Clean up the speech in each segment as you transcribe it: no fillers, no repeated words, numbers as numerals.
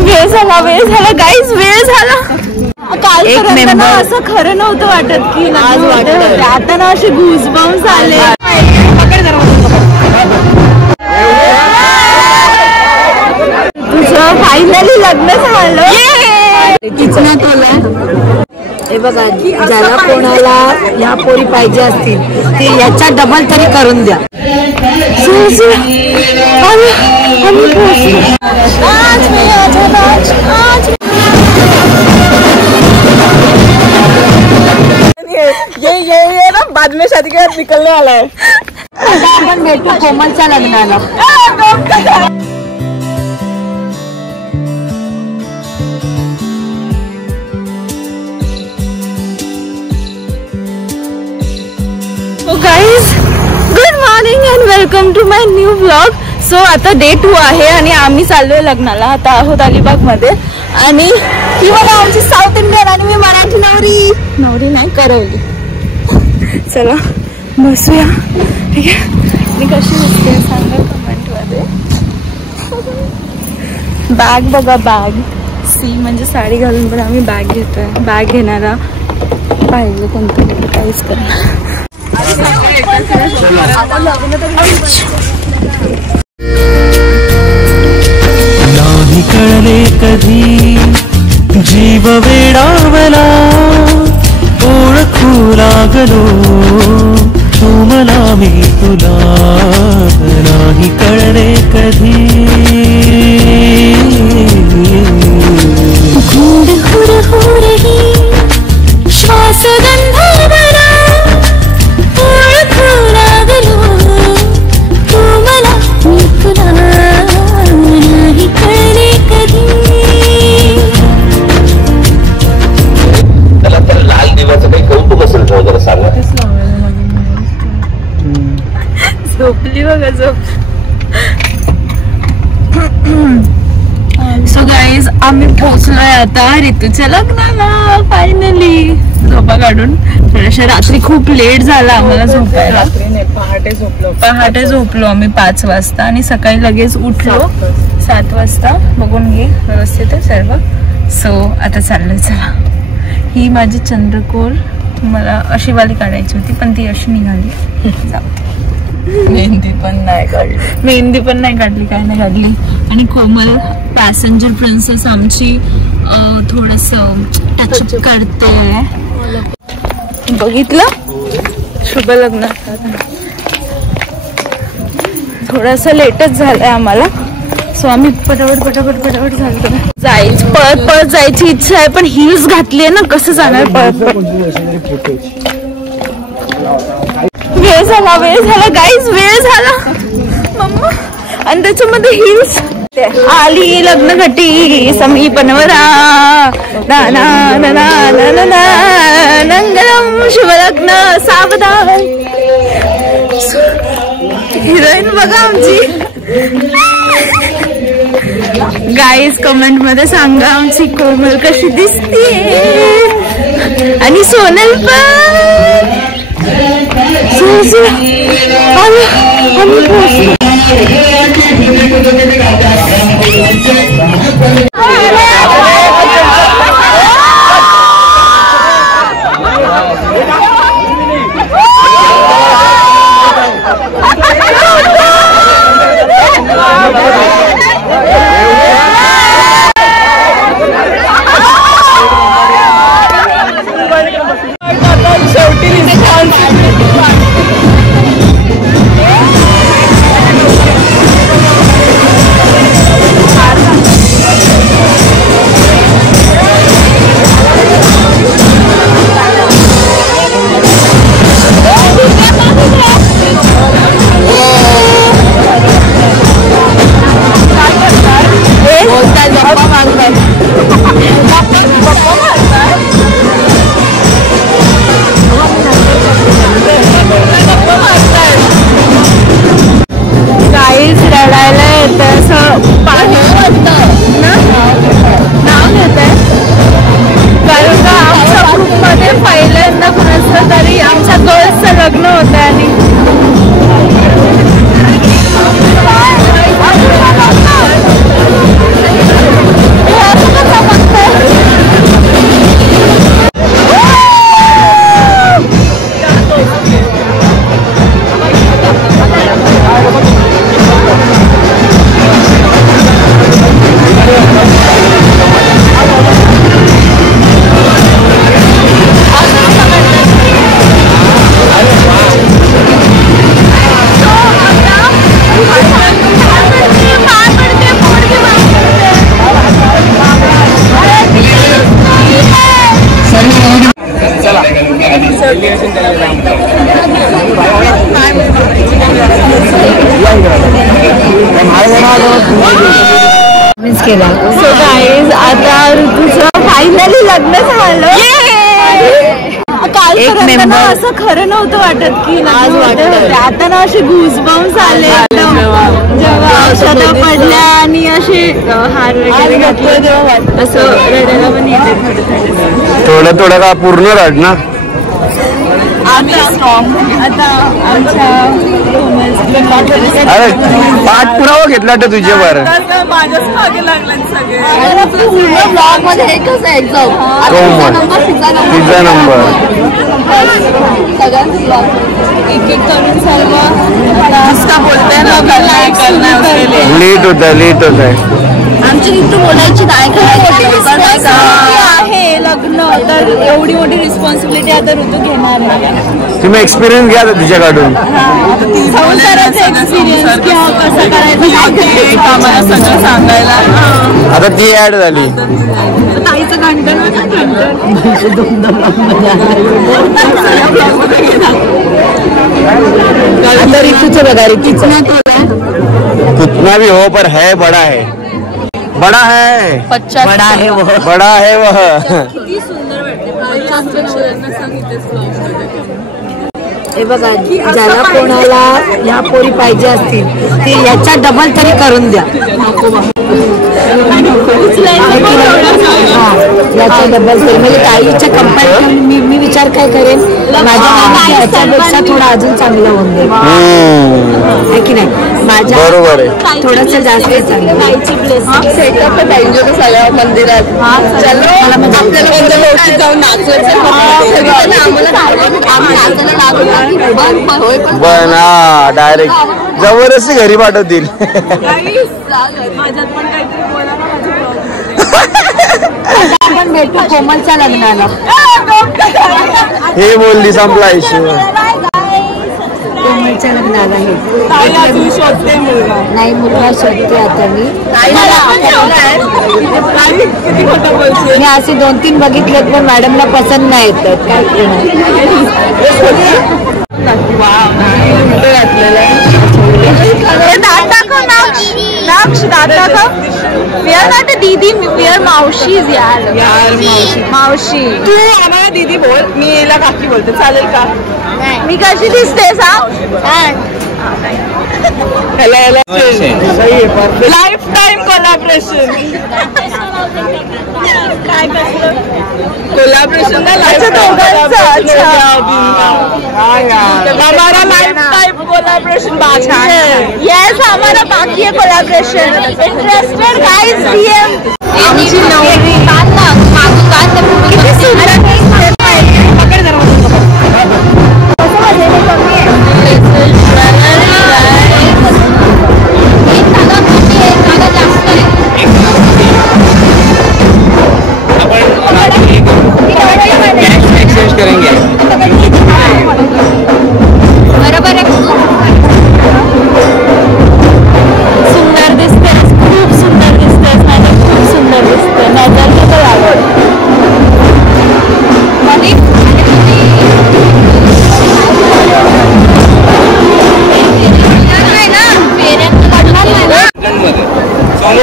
वेळ झाला गाईज, वेळ झाला. कालपर्यंत ना असं खरं नव्हतं वाटत की आज वाटत, आता ना असे गुजबम्स आले. तुझं फायनली लग्न झालं. कितना तोला हे बघा, ज्याला कोणाला ह्या पोरी पाहिजे असतील ते याच्या डबल तरी करून द्या. ये ना बाद में शादी के बाद निकलने वाला है. आता आपण भेटू कोमलच्या लग्नाला. So guys, good morning and welcome to my new vlog. So आता डे 2 आहे आणि आम्ही चाललोय लग्नाला. आता आहोत अलिबाग मध्ये आणि ही मला आमची साऊथ इंडियन आणि मी मराठी नवरी नाही करवली. चला बसूया. ठीक आहे, मी कशी दिसते सांगा कमेंट मध्ये. बॅग बघा, बॅग सी म्हणजे साडी घालून पण आम्ही बॅग घेतोय. बॅग घेणारा पाहिजे कोणतं काहीच करणार. नाही कळले कधी जीव वेडावला, ओळखू लागलो तू मला मी तुला. नाही कळले कधी घुंड हुर हो रही श्वास गंधावला, ओळखू लागलो तू मला मी तुला. नाही कळले कधी. त्याला त्या लाल दिव्याचं काही कौतुक असेल जरा सांगा. झोपली बघा, झोप. सो गाईज, आम्ही पोहोचलोय आता ऋतूच्या लग्नाला फायनली. झोपा काढून थोड्याशा. रात्री खूप लेट झाला आम्हाला झोपायला. पहाटे झोपलो आम्ही 5 वाजता आणि सकाळी लगेच उठलो 7 वाजता. बघून घे व्यवस्थित आहे सर्व. सो आता चाललोय. चला, ही माझी चंद्रकोर. मला अशी वाली काढायची होती पण ती अशी निघाली. मेहंदी पण नाही काढली, काय नाही काढली. आणि कोमल पॅसेंजर प्रिन्सेस आमची थोडस टचअप करते. बघितलं, शुभ लग्न. थोडस लेटच झालंय आम्हाला. सो आम्ही पटापट झालो. पळत जायची इच्छा आहे पण हिल्स घातली ना, कसं जाणार पळत. वेळ झाला गाईज, वेळ झाला मम्मा. आणि त्याच्यामध्ये हिल्स आली लग्न घटी समीपनवरा. नंगरम शुभ लग्न सावधान. हिरोईन बघा आमची. गाईज कमेंट मध्ये सांगा आमची कोमल कशी दिसते. आणि सोनल पण. गाईज आता ऋतूचं फायनली लग्न झालं. कालपर्यंत ना असं खरं नव्हतं वाटत की आज वाटत, आता ना असे गुजबाउन्स आले जेव्हा औषधं पडल्या आणि असे हार वगैरे घातले तेव्हा असं रडायला पण येते थोडं थोडं का पूर्ण रड ना. आम्ही स्ट्रॉंग आता आमच्या अरे पाठपुरावा घेतला वाटतं तुझ्यावर. माझ्याच मागे लागले सगळे. तिचा नंबर एक एक करून सर्व बोलते ना लेट होत आहे. आमची ऋतू बोलायची आहे लग्न तर एवढी मोठी रिस्पॉन्सिबिलिटी आता ऋतू घेणार नाही. तुम्ही एक्सपिरियन्स घ्या तुझ्याकडून. संसाराचा एक्सपिरियन्स किंवा कसं करायचं आम्हाला सगळं सांगायला. आता ती ऍड झाली. ताईचं घंटन आता ऋतूचं बघा. ऋतूचं कितना भी हो पर है बड़ा है. बड़ा है वह. किती सुंदर हे बघा, ज्याला कोणाला ह्या पोरी पाहिजे असतील ते याच्या डबल तरी करून द्या. याच्या डबल तरी म्हणजे ताईच्या कंपेअर मी विचार काय करेन, माझ्या मामाच्या ह्याच्यापेक्षा थोडा अजून चांगलं होऊन जाईल आहे की नाही. माझ्या बरोबर आहे. थोडंसं जास्त चांगलं सेटअप पाहिजे होतं सगळ्या मंदिरात. मला म्हणजे जाऊन पण हा डायरेक्ट जबरदस्ती घरी पाठवतील. माझ्यात पण काहीतरी बोला. आपण भेटू कोमलच्या लग्नाला. हे बोलली संपला इश्यू. कोमलच्या लग्नाला हे शोधते मुलगा नाही, मुलगा शोधते आता मी. मी असे 2-3 बघितलेत पण मॅडमला पसंत नाही येतात. काय दीदी वियर मावशीज यार मावशी. तू आम्हाला दीदी बोल, मी याला काकी बोलते, चालेल का? मी कशी दिसते लाईफ टाइम कोलॅबरेशन. कोलॅबरेशन हमारा लाइफ टाइम कोलॅबरेशन बाकी है. यस हमारा बाकी है कोलॅबरेशन. Interested guys DM. आमची नवरी किती सुंदर करेंगे. बरोबर आहे. सुंदर दिसते, खूप सुंदर दिसते, खूप सुंदर दिसते. नजर तर आवड.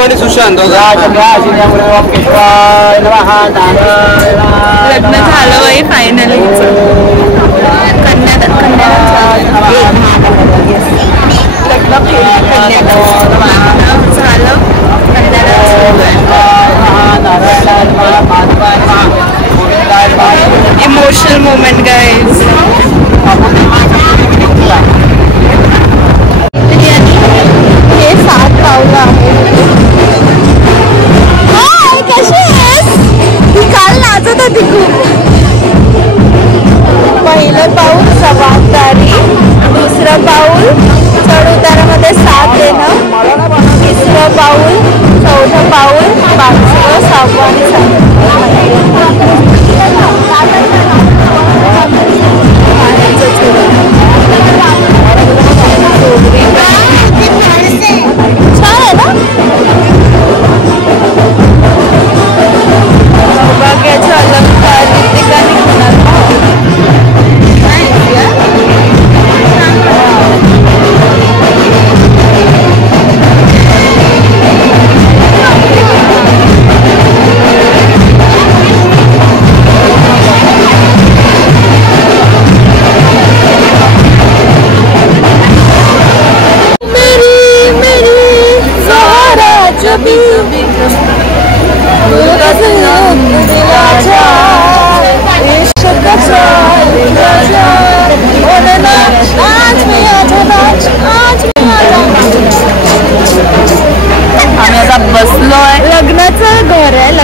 आणि सुशांत लग्न झालं बाई फायनली. Emotional moment guys. हे 7 पावलं आहेत. कशी आहेस? ती काल नाचत होती खूप. पहिलं पाऊल जबाबदारी, दुसरं पाऊल चढ उतारामध्ये साथ देणं, तिसरं पाऊल, चौथं पाऊल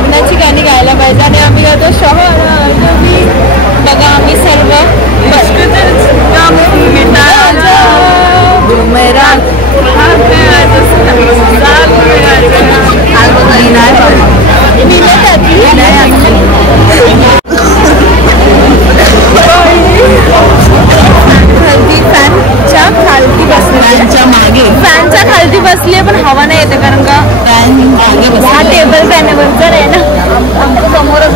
लग्नाची गाणी गायला पाहिजे आणि आम्ही गातो शहर बघा आम्ही सर्व फॅनच्या खालती बसली पण हवा नाही येते कारण का हा टेबल फॅनवरचा आहे ना समोरच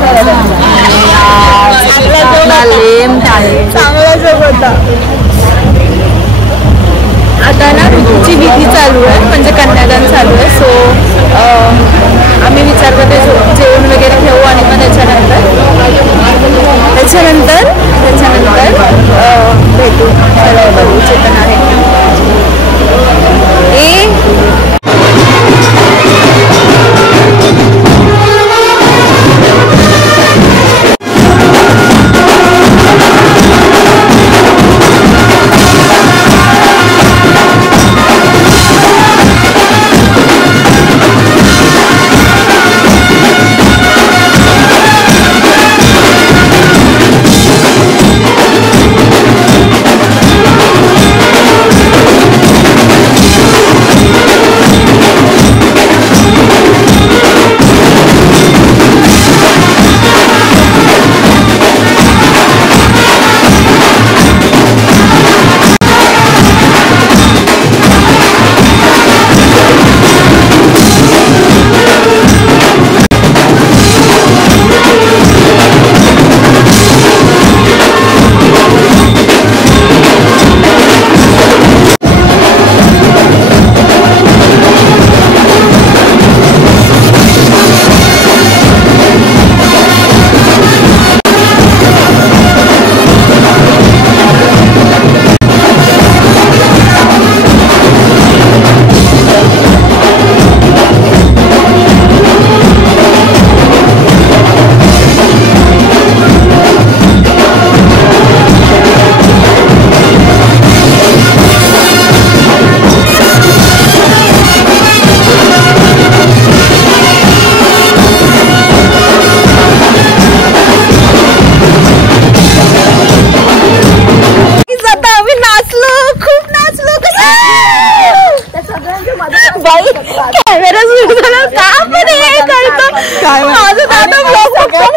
चांगला जोक होता. आता ना ऋतूची विधी चालू आहे म्हणजे कन्यादान चालू आहे. सो आम्ही विचार करते जेवण वगैरे घेऊ आणि मग त्याच्यानंतर भेटू. बघू चेतन आहे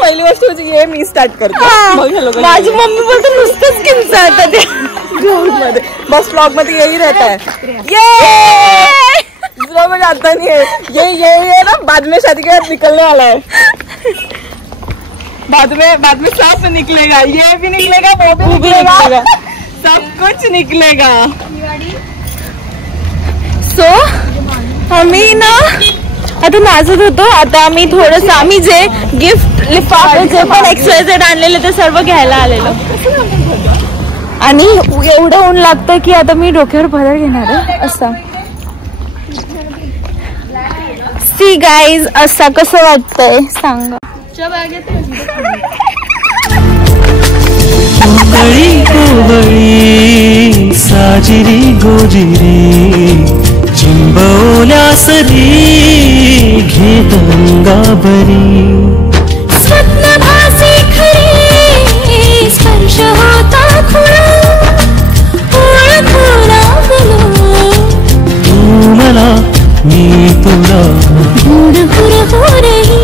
पहिली गोष्ट म्हणजे ये मी स्टार्ट करतो. माझी मम्मी बोलते नुसतंच किंचा आता ते मध्ये बस ब्लॉग मध्ये यही रहता है. ये ब्लॉग में आता नहीं है. ये ना बाद में शादी के बाद निकलने वाला है. बाद में सब निकलेगा. ये भी निकलेगा वो भी निकलेगा. सब कुछ निकलेगा. सो आम्ही ना आता नाचत होतो. आता आम्ही थोडंसं आम्ही जे गिफ्ट लिफाफे जे पण XYZ आणलेले ते सर्व घ्यायला आलेलो आणि एवढं ऊन लागतं की आता मी डोक्यावर पदर घेणार आहे. असा सी गाईज असा कसं वाटतंय सांगा. साजिरी गोजिरी चिंबवल्या सरी घेत अंगाबरी स्वप्नभासी खरी स्पर्श होता खुळा ओळखू लागलो तू मला मी तुला हुर हुर हुरही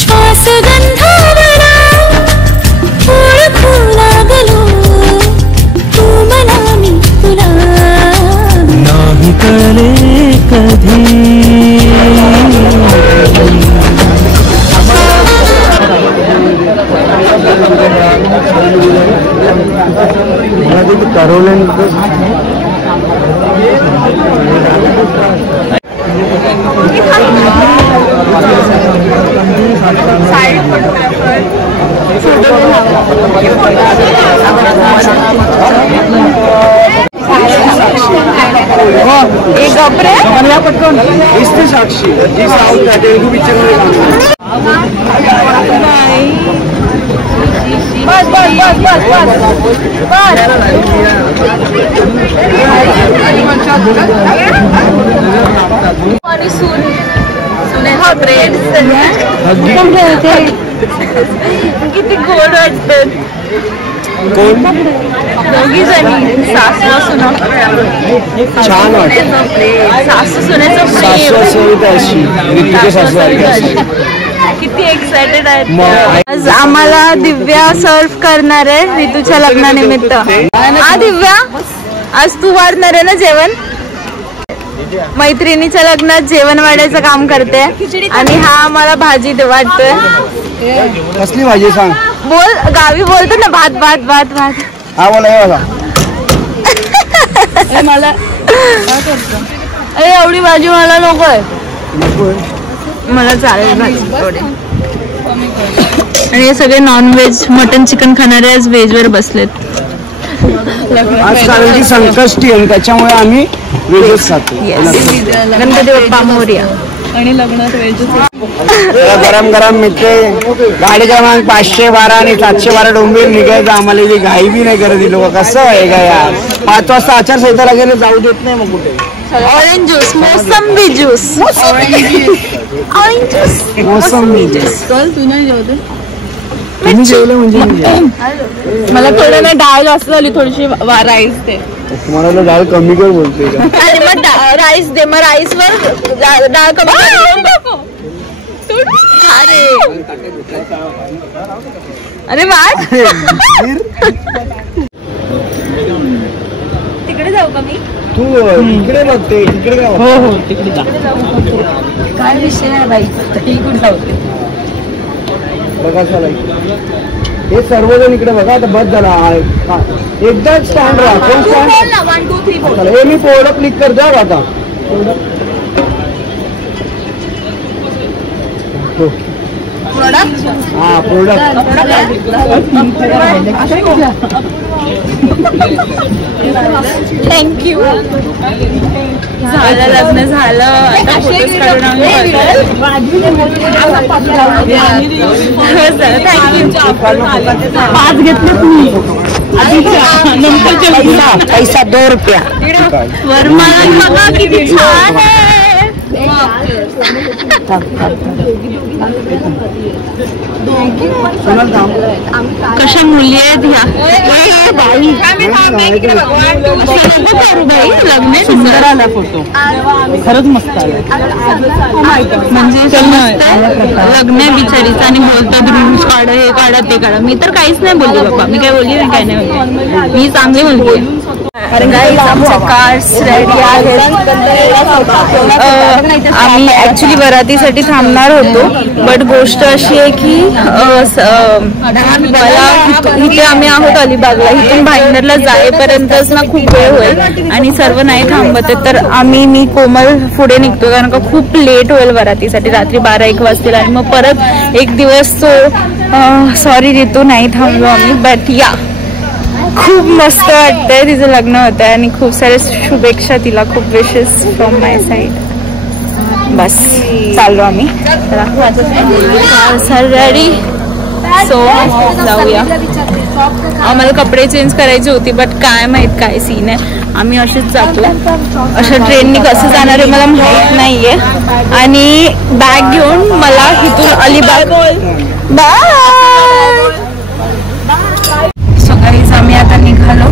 श्वास गंधावला ओळखू लागलो तू मला मी तुला नाही कळले कधी एक गपरे इसने साक्षी जी साउथ का तेलुगू पिक्चर में बस बस बस बस बस आणि सून सोन्याचे ब्रेड किती गोड वाटतात. दोघी जणी सासू सुना छान वाटत. सासू सुनेचं किती एक्सायटेड आहेत. आज आम्हाला दिव्या सर्व करणार आहे ऋतूच्या लग्नानिमित्त. हा दिव्या, आज तू वाढणार आहे ना जेवण. मैत्रिणीच्या लग्नात जेवण वाढायचं काम करते आणि हा आम्हाला भाजी वाटतोय. कसली भाजी सांग. बोल, गावी बोलतो ना भात भात भात भात. हा बोला मला अरे एवढी भाजी मला नकोय. मला चालेल भाजी थोडी. आणि हे सगळे नॉनव्हेज मटन चिकन खाणारे आज व्हेज वर बसलेत. आज कारण की संकष्टी आहे त्याच्यामुळे आम्ही व्हेजच खातो. गणपती बाप्पा मोरया. आणि लग्नात व्हेज. गरम गरम मिळते. गाडी क्रमांक 512 आणि 712 डोंबिवली निघायचं. आम्हाला इथे घाई बी नाही करत लोक. कसं आहे का यार, 5 वाजता आचारसंहिता लागेल, जाऊ देत नाही मग कुठे. ऑरेंज ज्यूस, मोसंबी ज्यूस, ऑरेंज ज्यूस, मोसंबी ज्यूस. तू नाही जेवते. तुम्ही जेवलं म्हणजे मला थोडं ना डाळ जास्त झाली, थोडीशी राईस दे. तुम्हाला डाळ कमी कर बोलते का. आणि मग राईस दे. मग राईस वर डाळ कमी. अरे वाट. तिकडे जाऊ का मी. तू इकडे बघते इकडे. हो तिकडे जा. काय विषय आहे बाई, कुठं लावते बघा चला हे सर्वजण इकडे बघा. आता बस झाला. एकदाच स्टँड राहा. कोण स्टँड. 1 2 3 हे मी प्रोडक्ट क्लिक कर द्या आता. हा प्रोडक्ट. थँक्यू. झालं लग्न झालं. आता फोटोज काढून आम्ही पाच घेतले तुम्ही. पैसा 2 रुपया. वरमाला बघा किती छान आहे. कशा मुली आहेत ह्या. लग्न सुंदर आला फोटो. खरंच मस्त आला. म्हणजे लग्न बिचारीचं आणि बोलतात रूल्स काढा, हे काढा ते काढा. मी तर काहीच नाही बोलली बाबा. मी काय बोलली नाही, काय नाही बोलली. मी चांगली मुलगी. आमच्या कार्स रेडी आहेत. आम्ही ऍक्च्युली वरातीसाठी थांबणार होतो, बट गोष्ट अशी आहे की मला इथे आम्ही आहोत अलिबागला. इथून भाईंदरला जाईपर्यंतच ना खूप वेळ होईल आणि सर्व नाही थांबत आहे. तर मी कोमल पुढे निघतो कारण का खूप लेट होईल वरातीसाठी. रात्री 12-1 वाजतील आणि मग परत एक दिवस तो सॉरी ऋतू नाही थांबलो आम्ही. बट या खूप मस्त वाटतंय. तिचं लग्न होतं आणि खूप सारे शुभेच्छा तिला. खूप विशेस फ्रॉम माय साईड. बस चाललो आम्ही. Sir ready. सो जाऊया. आम्हाला कपडे चेंज करायचे होते बट काय माहित काय सीन आहे. आम्ही असेच जातो. अशा ट्रेननी कसं जाणार आहे मला माहित नाहीये. आणि बॅग घेऊन मला इथून अलिबाग. बाय. आम्ही आता निघालो.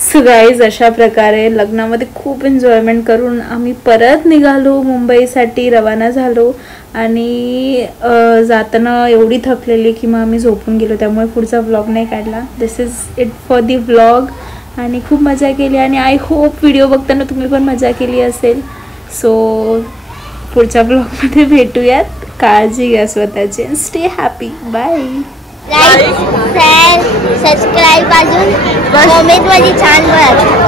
सो गाईज अशा प्रकारे लग्नामध्ये खूप एन्जॉयमेंट करून आम्ही परत निघालो. मुंबईसाठी रवाना झालो आणि जाताना एवढी थकलेली की मग आम्ही झोपून गेलो. त्यामुळे पुढचा व्लॉग नाही काढला. This is it for the vlog. आणि खूप मजा केली आणि आय होप व्हिडिओ बघताना तुम्ही पण मजा केली असेल. सो पुढच्या व्लॉगमध्ये भेटूयात. काळजी घ्या स्वतःची. Stay happy. Bye. Like, share, subscribe अजून कमेंट मध्ये छान बोला.